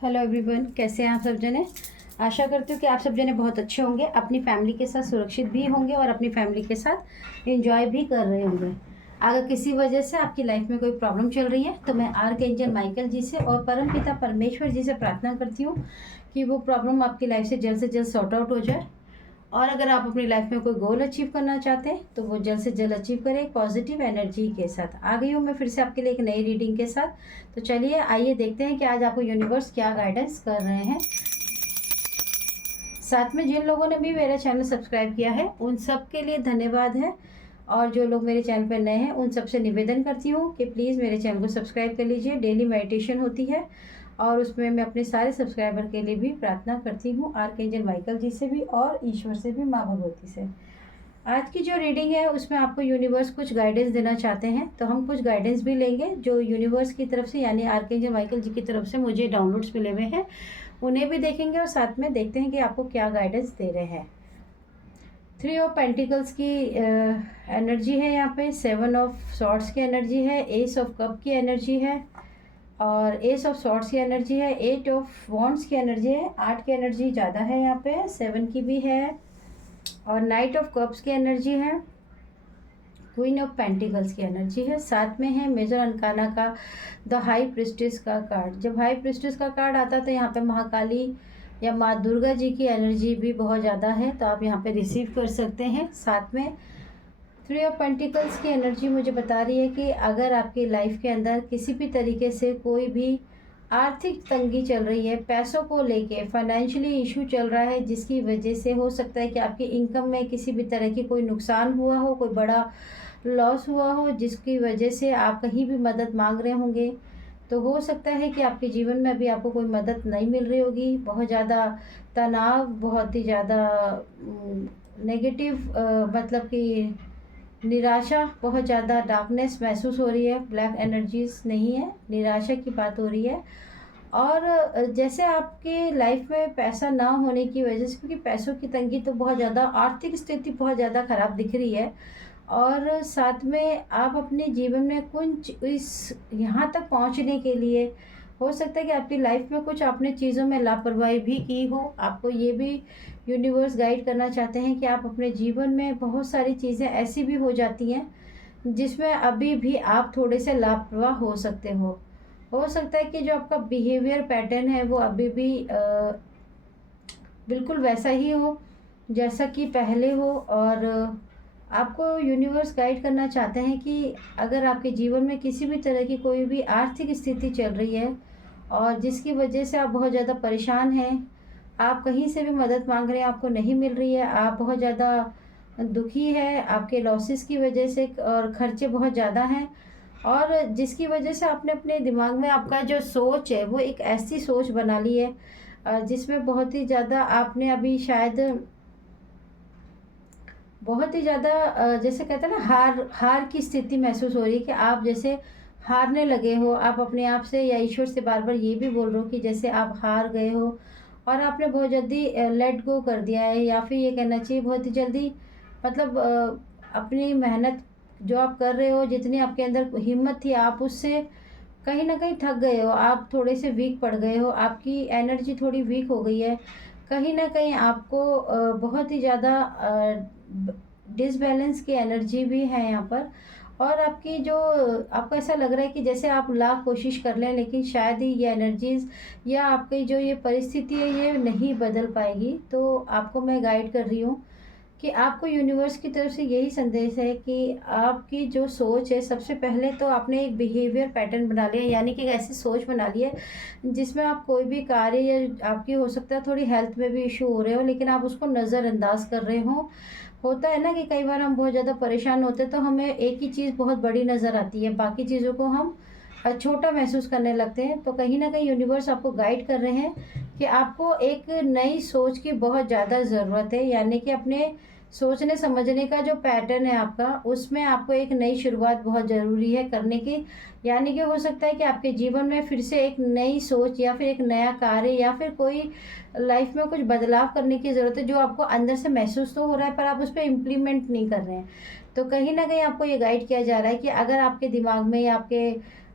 Hello everyone, कैसे हैं आप सब जने। आशा करती हूँ कि आप सब जने बहुत अच्छे होंगे, अपनी फैमिली के साथ सुरक्षित भी होंगे और अपनी फैमिली के साथ एंजॉय भी कर रहे होंगे। अगर किसी वजह से आपकी लाइफ में कोई प्रॉब्लम चल रही है तो मैं आर्कएंजल माइकल जी से और परमपिता परमेश्वर जी से प्रार्थना करती हूँ कि वो प्रॉब्लम आपकी लाइफ से जल्द सॉर्ट आउट हो जाए। और अगर आप अपनी लाइफ में कोई गोल अचीव करना चाहते हैं तो वो जल्द से जल्द अचीव करें एक पॉजिटिव एनर्जी के साथ। आ गई हूँ मैं फिर से आपके लिए एक नई रीडिंग के साथ। तो चलिए आइए देखते हैं कि आज आपको यूनिवर्स क्या गाइडेंस कर रहे हैं। साथ में जिन लोगों ने भी मेरा चैनल सब्सक्राइब किया है उन सब के लिए धन्यवाद है। और जो लोग मेरे चैनल पर नए हैं उन सबसे निवेदन करती हूँ कि प्लीज़ मेरे चैनल को सब्सक्राइब कर लीजिए। डेली मेडिटेशन होती है और उसमें मैं अपने सारे सब्सक्राइबर के लिए भी प्रार्थना करती हूँ, आर्कएंजल माइकल जी से भी और ईश्वर से भी, माँ भगवती से। आज की जो रीडिंग है उसमें आपको यूनिवर्स कुछ गाइडेंस देना चाहते हैं, तो हम कुछ गाइडेंस भी लेंगे जो यूनिवर्स की तरफ से यानी आर्कएंजल माइकल जी की तरफ से मुझे डाउनलोड्स मिले हुए हैं, उन्हें भी देखेंगे और साथ में देखते हैं कि आपको क्या गाइडेंस दे रहे हैं। 3 ऑफ पेंटिकल्स की एनर्जी है यहाँ पे, 7 ऑफ सॉर्ड्स की एनर्जी है, एस ऑफ कप की एनर्जी है और एस ऑफ सॉर्ड्स की एनर्जी है, 8 ऑफ वॉन्ड्स की एनर्जी है। 8 की एनर्जी ज़्यादा है यहाँ पे, 7 की भी है और नाइट ऑफ कप्स की एनर्जी है, क्वीन ऑफ पेंटिकल्स की एनर्जी है। साथ में है मेजर अनकाना का द हाई प्रिस्टेस का कार्ड। जब हाई प्रिस्टेस का कार्ड आता है तो यहाँ पे महाकाली या माँ दुर्गा जी की एनर्जी भी बहुत ज़्यादा है, तो आप यहाँ पे रिसीव कर सकते हैं। साथ में 3 ऑफ पेंटिकल्स की एनर्जी मुझे बता रही है कि अगर आपकी लाइफ के अंदर किसी भी तरीके से कोई भी आर्थिक तंगी चल रही है, पैसों को लेके फाइनेंशियली इशू चल रहा है, जिसकी वजह से हो सकता है कि आपकी इनकम में किसी भी तरह की कोई नुकसान हुआ हो, कोई बड़ा लॉस हुआ हो, जिसकी वजह से आप कहीं भी मदद मांग रहे होंगे, तो हो सकता है कि आपके जीवन में अभी आपको कोई मदद नहीं मिल रही होगी। बहुत ज़्यादा तनाव, बहुत ही ज़्यादा नेगेटिव मतलब कि निराशा, बहुत ज़्यादा डार्कनेस महसूस हो रही है। ब्लैक एनर्जीज नहीं है, निराशा की बात हो रही है। और जैसे आपके लाइफ में पैसा ना होने की वजह से, क्योंकि पैसों की तंगी तो बहुत ज़्यादा, आर्थिक स्थिति बहुत ज़्यादा ख़राब दिख रही है और साथ में आप अपने जीवन में कुछ इस यहाँ तक पहुँचने के लिए हो सकता है कि आपकी लाइफ में कुछ आपने चीज़ों में लापरवाही भी की हो। आपको ये भी यूनिवर्स गाइड करना चाहते हैं कि आप अपने जीवन में बहुत सारी चीज़ें ऐसी भी हो जाती हैं जिसमें अभी भी आप थोड़े से लापरवाह हो सकते हो सकता है कि जो आपका बिहेवियर पैटर्न है वो अभी भी बिल्कुल वैसा ही हो जैसा कि पहले हो। और आपको यूनिवर्स गाइड करना चाहते हैं कि अगर आपके जीवन में किसी भी तरह की कोई भी आर्थिक स्थिति चल रही है और जिसकी वजह से आप बहुत ज़्यादा परेशान हैं, आप कहीं से भी मदद मांग रहे हैं, आपको नहीं मिल रही है, आप बहुत ज़्यादा दुखी है आपके लॉसेस की वजह से और ख़र्चे बहुत ज़्यादा हैं, और जिसकी वजह से आपने अपने दिमाग में आपका जो सोच है वो एक ऐसी सोच बना ली है जिसमें बहुत ही ज़्यादा आपने अभी शायद बहुत ही ज़्यादा जैसे कहते हैं ना, हार हार की स्थिति महसूस हो रही है कि आप जैसे हारने लगे हो। आप अपने आप से या ईश्वर से बार बार ये भी बोल रहे हो कि जैसे आप हार गए हो और आपने बहुत जल्दी लेट गो कर दिया है, या फिर ये कहना चाहिए बहुत ही जल्दी मतलब अपनी मेहनत जो आप कर रहे हो, जितनी आपके अंदर हिम्मत थी, आप उससे कहीं ना कहीं थक गए हो, आप थोड़े से वीक पड़ गए हो, आपकी एनर्जी थोड़ी वीक हो गई है। कहीं ना कहीं आपको बहुत ही ज़्यादा डिसबैलेंस की एनर्जी भी है यहाँ पर। और आपकी जो आपको ऐसा लग रहा है कि जैसे आप लाख कोशिश कर लें लेकिन शायद ही ये एनर्जीज या आपकी जो ये परिस्थिति है ये नहीं बदल पाएगी। तो आपको मैं गाइड कर रही हूँ कि आपको यूनिवर्स की तरफ से यही संदेश है कि आपकी जो सोच है, सबसे पहले तो आपने एक बिहेवियर पैटर्न बना लिया, यानी कि एक ऐसी सोच बना ली है जिसमें आप कोई भी कार्य या आपकी हो सकता है थोड़ी हेल्थ में भी इशू हो रहे हो लेकिन आप उसको नज़रअंदाज कर रहे हो। होता है ना कि कई बार हम बहुत ज़्यादा परेशान होते हैं तो हमें एक ही चीज़ बहुत बड़ी नज़र आती है, बाकी चीज़ों को हम छोटा महसूस करने लगते हैं। तो कहीं ना कहीं यूनिवर्स आपको गाइड कर रहे हैं कि आपको एक नई सोच की बहुत ज़्यादा ज़रूरत है, यानी कि अपने सोचने समझने का जो पैटर्न है आपका, उसमें आपको एक नई शुरुआत बहुत ज़रूरी है करने की। यानी कि हो सकता है कि आपके जीवन में फिर से एक नई सोच या फिर एक नया कार्य या फिर कोई लाइफ में कुछ बदलाव करने की ज़रूरत है, जो आपको अंदर से महसूस तो हो रहा है पर आप उस पर इम्प्लीमेंट नहीं कर रहे हैं। तो कहीं ना कहीं आपको ये गाइड किया जा रहा है कि अगर आपके दिमाग में या आपके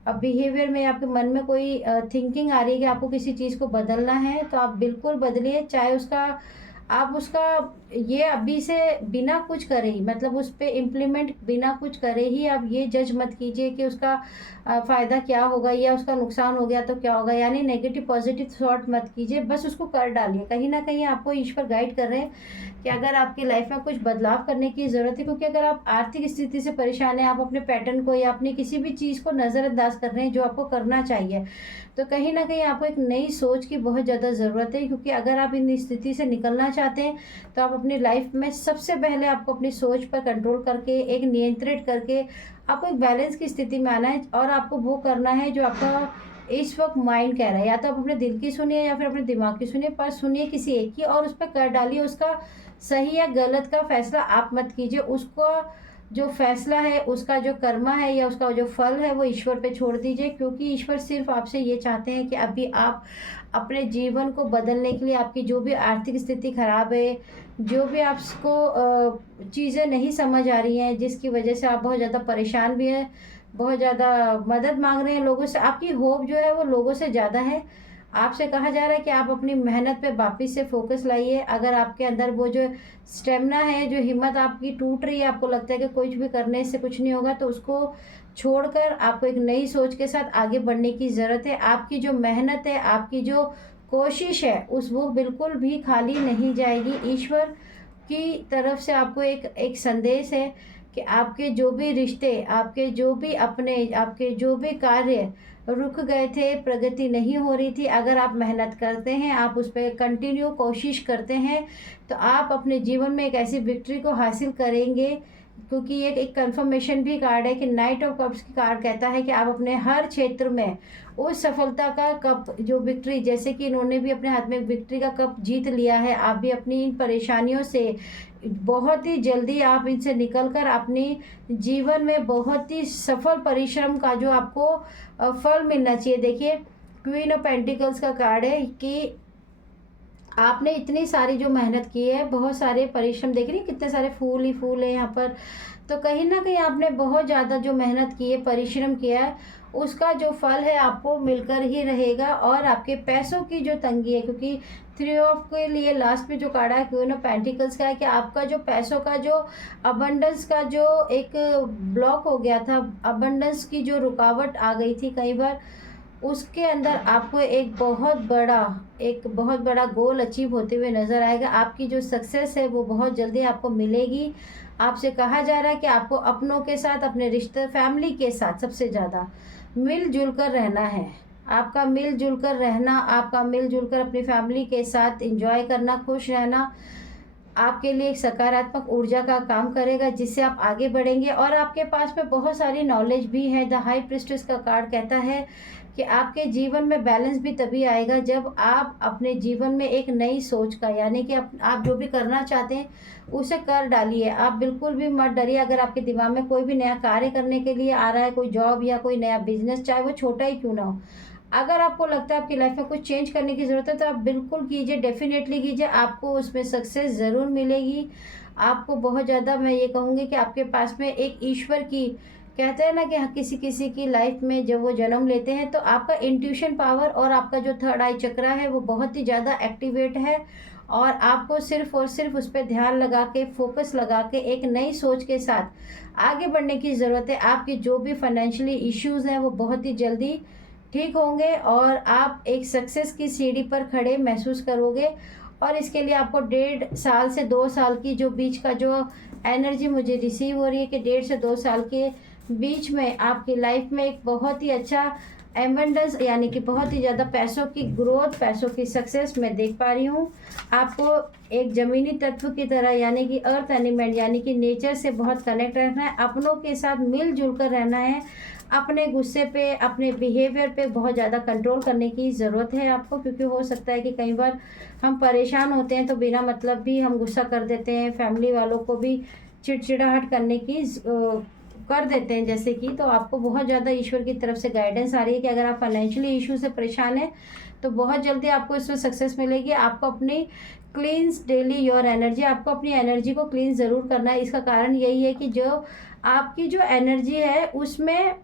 अब बिहेवियर में आपके मन में कोई थिंकिंग आ रही है कि आपको किसी चीज़ को बदलना है, तो आप बिल्कुल बदलिए। चाहे उसका आप उसका ये अभी से बिना कुछ करे ही, मतलब उस पे इम्प्लीमेंट बिना कुछ करे ही आप ये जज मत कीजिए कि उसका फ़ायदा क्या होगा या उसका नुकसान हो गया तो क्या होगा। यानी नेगेटिव पॉजिटिव थॉट मत कीजिए, बस उसको कर डालिए। कहीं ना कहीं आपको ईश्वर गाइड कर रहे हैं कि अगर आपकी लाइफ में कुछ बदलाव करने की ज़रूरत है, क्योंकि अगर आप आर्थिक स्थिति से परेशान हैं, आप अपने पैटर्न को या अपनी किसी भी चीज़ को नज़रअंदाज कर रहे हैं जो आपको करना चाहिए, तो कहीं ना कहीं आपको एक नई सोच की बहुत ज़्यादा ज़रूरत है। क्योंकि अगर आप इन स्थिति से निकलना चाहते हैं तो आप अपनी लाइफ में सबसे पहले आपको अपनी सोच पर कंट्रोल करके, एक नियंत्रित करके आपको एक बैलेंस की स्थिति में आना है। और आपको वो करना है जो आपका इस वक्त माइंड कह रहा है। या तो आप अपने दिल की सुनिए या फिर अपने दिमाग की सुनिए, पर सुनिए किसी एक की और उस पर कर डालिए। उसका सही या गलत का फैसला आप मत कीजिए, उसको जो फैसला है, उसका जो कर्मा है या उसका जो फल है वो ईश्वर पे छोड़ दीजिए। क्योंकि ईश्वर सिर्फ आपसे ये चाहते हैं कि अभी आप अपने जीवन को बदलने के लिए, आपकी जो भी आर्थिक स्थिति खराब है, जो भी आपको चीज़ें नहीं समझ आ रही हैं, जिसकी वजह से आप बहुत ज़्यादा परेशान भी हैं, बहुत ज़्यादा मदद मांग रहे हैं लोगों से, आपकी होप जो है वो लोगों से ज़्यादा है। आपसे कहा जा रहा है कि आप अपनी मेहनत पे वापस से फोकस लाइए। अगर आपके अंदर वो जो स्टेमिना है, जो हिम्मत आपकी टूट रही है, आपको लगता है कि कुछ भी करने से कुछ नहीं होगा, तो उसको छोड़कर आपको एक नई सोच के साथ आगे बढ़ने की ज़रूरत है। आपकी जो मेहनत है, आपकी जो कोशिश है, वो बिल्कुल भी खाली नहीं जाएगी। ईश्वर की तरफ से आपको एक एक संदेश है कि आपके जो भी रिश्ते, आपके जो भी अपने, आपके जो भी कार्य रुक गए थे, प्रगति नहीं हो रही थी, अगर आप मेहनत करते हैं, आप उस पर कंटिन्यू कोशिश करते हैं, तो आप अपने जीवन में एक ऐसी विक्ट्री को हासिल करेंगे। क्योंकि ये एक कंफर्मेशन भी कार्ड है कि नाइट ऑफ कप्स की कार्ड कहता है कि आप अपने हर क्षेत्र में उस सफलता का कप, जो विक्ट्री, जैसे कि इन्होंने भी अपने हाथ में विक्ट्री का कप जीत लिया है, आप भी अपनी इन परेशानियों से बहुत ही जल्दी आप इनसे निकलकर अपनी जीवन में बहुत ही सफल परिश्रम का जो आपको फल मिलना चाहिए। देखिए, क्वीन ऑफ पेंटिकल्स का कार्ड है कि आपने इतनी सारी जो मेहनत की है, बहुत सारे परिश्रम, देख रही हैं कितने सारे फूल ही फूल है यहाँ पर, तो कहीं ना कहीं आपने बहुत ज़्यादा जो मेहनत की है, परिश्रम किया है, उसका जो फल है आपको मिलकर ही रहेगा। और आपके पैसों की जो तंगी है, क्योंकि 3 ऑफ के लिए लास्ट में जो कार्ड है क्वीन ऑफ पेंटिकल्स का है कि आपका जो पैसों का जो अबंडेंस का जो एक ब्लॉक हो गया था, अबंडेंस की जो रुकावट आ गई थी कई बार, उसके अंदर आपको एक बहुत बड़ा गोल अचीव होते हुए नज़र आएगा। आपकी जो सक्सेस है वो बहुत जल्दी आपको मिलेगी। आपसे कहा जा रहा है कि आपको अपनों के साथ, अपने रिश्ते, फैमिली के साथ सबसे ज़्यादा मिलजुल कर रहना है। आपका मिलजुल कर रहना, आपका मिलजुल कर अपनी फैमिली के साथ एंजॉय करना, खुश रहना आपके लिए एक सकारात्मक ऊर्जा का काम करेगा, जिससे आप आगे बढ़ेंगे। और आपके पास में बहुत सारी नॉलेज भी है। द हाई प्रिस्टेस का कार्ड कहता है कि आपके जीवन में बैलेंस भी तभी आएगा जब आप अपने जीवन में एक नई सोच का, यानी कि आप जो भी करना चाहते हैं उसे कर डालिए। आप बिल्कुल भी मत डरिए। अगर आपके दिमाग में कोई भी नया कार्य करने के लिए आ रहा है, कोई जॉब या कोई नया बिजनेस, चाहे वो छोटा ही क्यों ना हो, अगर आपको लगता है आपकी लाइफ में कुछ चेंज करने की ज़रूरत है, तो आप बिल्कुल कीजिए, डेफिनेटली कीजिए, आपको उसमें सक्सेस ज़रूर मिलेगी। आपको बहुत ज़्यादा, मैं ये कहूँगी कि आपके पास में एक ईश्वर की, कहते हैं ना कि किसी किसी की लाइफ में जब वो जन्म लेते हैं तो आपका इंट्यूशन पावर और आपका जो थर्ड आई चक्रा है वो बहुत ही ज़्यादा एक्टिवेट है। और आपको सिर्फ और सिर्फ उस पर ध्यान लगा के, फोकस लगा के, एक नई सोच के साथ आगे बढ़ने की ज़रूरत है। आपकी जो भी फाइनेंशियली इश्यूज़ हैं वो बहुत ही जल्दी ठीक होंगे और आप एक सक्सेस की सीढ़ी पर खड़े महसूस करोगे। और इसके लिए आपको 1.5 साल से 2 साल की जो बीच का जो एनर्जी मुझे रिसीव हो रही है कि 1.5 से 2 साल के बीच में आपकी लाइफ में एक बहुत ही अच्छा एबंडेंस, यानी कि बहुत ही ज़्यादा पैसों की ग्रोथ, पैसों की सक्सेस मैं देख पा रही हूँ। आपको एक ज़मीनी तत्व की तरह, यानी कि अर्थ एलिमेंट, यानी कि नेचर से बहुत कनेक्ट रहना है, अपनों के साथ मिलजुल कर रहना है। अपने गुस्से पे, अपने बिहेवियर पे बहुत ज़्यादा कंट्रोल करने की ज़रूरत है आपको, क्योंकि हो सकता है कि कई बार हम परेशान होते हैं तो बिना मतलब भी हम गुस्सा कर देते हैं, फैमिली वालों को भी चिड़चिड़ाहट करने की कर देते हैं जैसे कि। तो आपको बहुत ज़्यादा ईश्वर की तरफ से गाइडेंस आ रही है कि अगर आप फाइनेंशियली इशू से परेशान हैं तो बहुत जल्दी आपको इसमें सक्सेस मिलेगी। आपको अपनी क्लींस डेली योर एनर्जी, आपको अपनी एनर्जी को क्लीन ज़रूर करना है। इसका कारण यही है कि जो आपकी जो एनर्जी है उसमें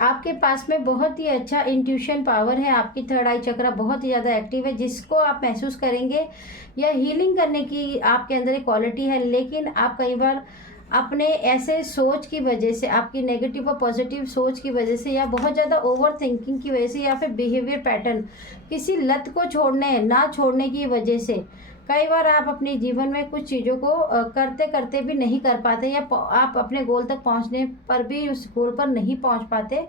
आपके पास में बहुत ही अच्छा इंट्यूशन पावर है, आपकी थर्ड आई चक्रा बहुत ही ज़्यादा एक्टिव है, जिसको आप महसूस करेंगे या हीलिंग करने की आपके अंदर एक क्वालिटी है। लेकिन आप कई बार अपने ऐसे सोच की वजह से, आपकी नेगेटिव और पॉजिटिव सोच की वजह से, या बहुत ज़्यादा ओवर थिंकिंग की वजह से, या फिर बिहेवियर पैटर्न, किसी लत को छोड़ने ना छोड़ने की वजह से कई बार आप अपने जीवन में कुछ चीज़ों को करते करते भी नहीं कर पाते, या आप अपने गोल तक पहुंचने पर भी उस गोल पर नहीं पहुंच पाते।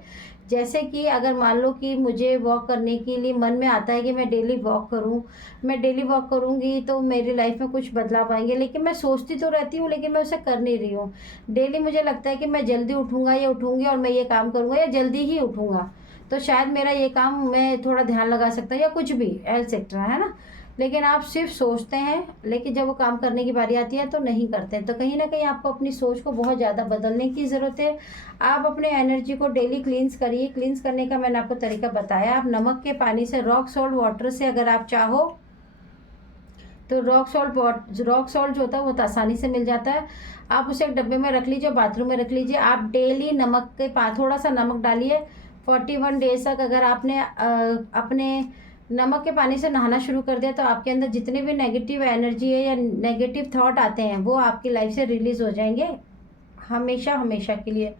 जैसे कि अगर मान लो कि मुझे वॉक करने के लिए मन में आता है कि मैं डेली वॉक करूं, मैं डेली वॉक करूंगी तो मेरी लाइफ में कुछ बदलाव आएंगे, लेकिन मैं सोचती तो रहती हूँ लेकिन मैं उसे कर नहीं रही हूँ। डेली मुझे लगता है कि मैं जल्दी उठूँगा या उठूँगी और मैं ये काम करूँगा या जल्दी ही उठूँगा, तो शायद मेरा ये काम मैं थोड़ा ध्यान लगा सकता हूँ या कुछ भी एक्सेट्रा, है ना। लेकिन आप सिर्फ सोचते हैं, लेकिन जब वो काम करने की बारी आती है तो नहीं करते हैं। तो कहीं ना कहीं आपको अपनी सोच को बहुत ज़्यादा बदलने की ज़रूरत है। आप अपने एनर्जी को डेली क्लींस करिए। क्लींस करने का मैंने आपको तरीका बताया। आप नमक के पानी से, रॉक सॉल्ट वाटर से अगर आप चाहो तो रॉक सॉल्ट जो होता है वो तो आसानी से मिल जाता है। आप उसे एक डब्बे में रख लीजिए, बाथरूम में रख लीजिए। आप डेली नमक के थोड़ा सा नमक डालिए 41 डेज तक। अगर आपने अपने नमक के पानी से नहाना शुरू कर दिया तो आपके अंदर जितने भी नेगेटिव एनर्जी है या नेगेटिव थॉट आते हैं वो आपकी लाइफ से रिलीज़ हो जाएंगे हमेशा हमेशा के लिए।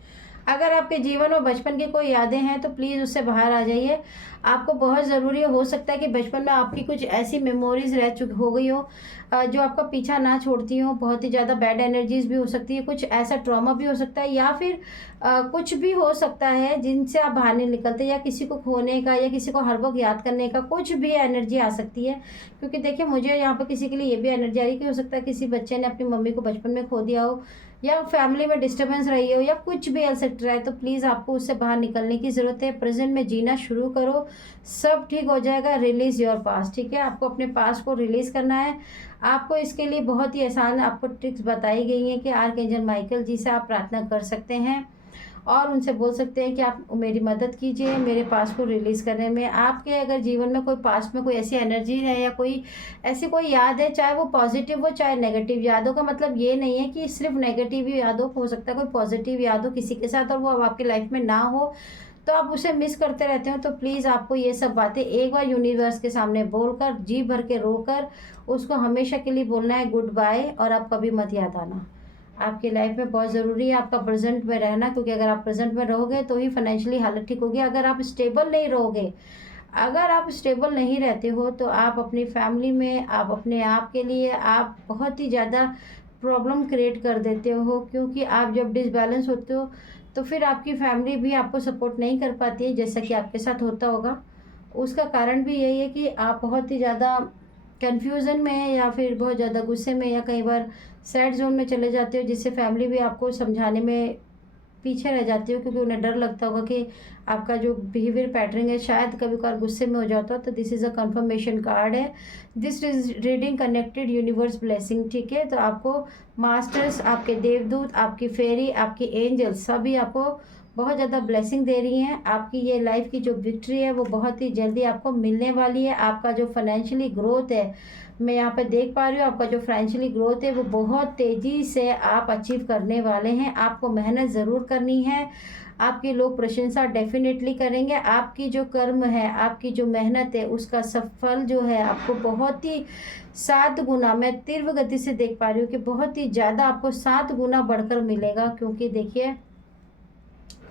अगर आपके जीवन और बचपन की कोई यादें हैं तो प्लीज़ उससे बाहर आ जाइए। आपको बहुत ज़रूरी हो सकता है कि बचपन में आपकी कुछ ऐसी मेमोरीज हो गई हो जो आपका पीछा ना छोड़ती हो। बहुत ही ज़्यादा बैड एनर्जीज भी हो सकती है, कुछ ऐसा ट्रॉमा भी हो सकता है, या फिर कुछ भी हो सकता है जिनसे आप बाहर नहीं निकलते, या किसी को खोने का या किसी को हर वक्त याद करने का कुछ भी एनर्जी आ सकती है। क्योंकि देखिए मुझे यहाँ पर किसी के लिए ये भी एनर्जी आ रही है कि हो सकता है किसी बच्चे ने अपनी मम्मी को बचपन में खो दिया हो, या फैमिली में डिस्टर्बेंस रही हो, या कुछ भी एक्सेट्रा है। तो प्लीज़ आपको उससे बाहर निकलने की ज़रूरत है। प्रेजेंट में जीना शुरू करो, सब ठीक हो जाएगा। रिलीज़ योर पास्ट, ठीक है। आपको अपने पास्ट को रिलीज़ करना है। आपको इसके लिए बहुत ही आसान आपको ट्रिक्स बताई गई हैं कि आर्कएंजल माइकल जी से आप प्रार्थना कर सकते हैं और उनसे बोल सकते हैं कि आप मेरी मदद कीजिए मेरे पास्ट को रिलीज़ करने में। आपके अगर जीवन में कोई पास्ट में कोई ऐसी एनर्जी है या कोई ऐसी कोई याद है, चाहे वो पॉजिटिव हो चाहे नेगेटिव, यादों का मतलब ये नहीं है कि सिर्फ नेगेटिव यादों हो सकता है कोई पॉजिटिव याद हो किसी के साथ और वो अब आपकी लाइफ में ना हो, तो आप उसे मिस करते रहते हो। तो प्लीज़ आपको ये सब बातें एक बार यूनिवर्स के सामने बोलकर, जी भर के रोकर उसको हमेशा के लिए बोलना है गुड बाय, और आप कभी मत याद आना। आपकी लाइफ में बहुत ज़रूरी है आपका प्रेजेंट में रहना, क्योंकि अगर आप प्रेजेंट में रहोगे तो ही फाइनेंशियली हालत ठीक होगी। अगर आप स्टेबल नहीं रहोगे, अगर आप स्टेबल नहीं रहते हो तो आप अपनी फैमिली में, आप अपने आप के लिए आप बहुत ही ज़्यादा प्रॉब्लम क्रिएट कर देते हो। क्योंकि आप जब डिसबैलेंस होते हो तो फिर आपकी फैमिली भी आपको सपोर्ट नहीं कर पाती है, जैसा कि आपके साथ होता होगा। उसका कारण भी यही है कि आप बहुत ही ज़्यादा कन्फ्यूज़न में या फिर बहुत ज़्यादा गुस्से में या कई बार सैड जोन में चले जाते हो, जिससे फैमिली भी आपको समझाने में पीछे रह जाती हो, क्योंकि उन्हें डर लगता होगा कि आपका जो बिहेवियर पैटर्न है शायद कभी कभार गुस्से में हो जाता हो। तो this is a confirmation card है। This is reading connected universe blessing, ठीक है। तो आपको मास्टर्स, आपके देवदूत, आपकी फेरी, आपकी एंजल्स सभी आपको बहुत ज़्यादा ब्लेसिंग दे रही हैं। आपकी ये लाइफ की जो विक्ट्री है वो बहुत ही जल्दी आपको मिलने वाली है। आपका जो फाइनेंशियली ग्रोथ है, मैं यहाँ पे देख पा रही हूँ, आपका जो फाइनेंशियली ग्रोथ है वो बहुत तेज़ी से आप अचीव करने वाले हैं। आपको मेहनत ज़रूर करनी है, आपकी लोग प्रशंसा डेफिनेटली करेंगे। आपकी जो कर्म है, आपकी जो मेहनत है, उसका सफल जो है आपको बहुत ही 7 गुना, मैं तीव्र गति से देख पा रही हूँ कि बहुत ही ज़्यादा आपको 7 गुना बढ़कर मिलेगा। क्योंकि देखिए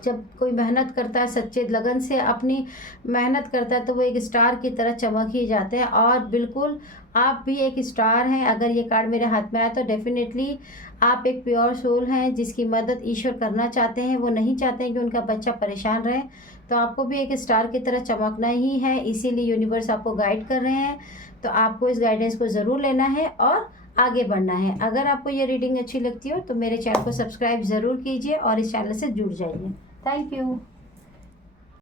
जब कोई मेहनत करता है सच्चे लगन से, अपनी मेहनत करता है, तो वो एक स्टार की तरह चमक ही जाते हैं। और बिल्कुल आप भी एक स्टार हैं। अगर ये कार्ड मेरे हाथ में आया तो डेफिनेटली आप एक प्योर सोल हैं जिसकी मदद ईश्वर करना चाहते हैं। वो नहीं चाहते हैं कि उनका बच्चा परेशान रहे, तो आपको भी एक स्टार की तरह चमकना ही है। इसीलिए यूनिवर्स आपको गाइड कर रहे हैं। तो आपको इस गाइडेंस को ज़रूर लेना है और आगे बढ़ना है। अगर आपको ये रीडिंग अच्छी लगती हो तो मेरे चैनल को सब्सक्राइब ज़रूर कीजिए और इस चैनल से जुड़ जाइए। Thank you.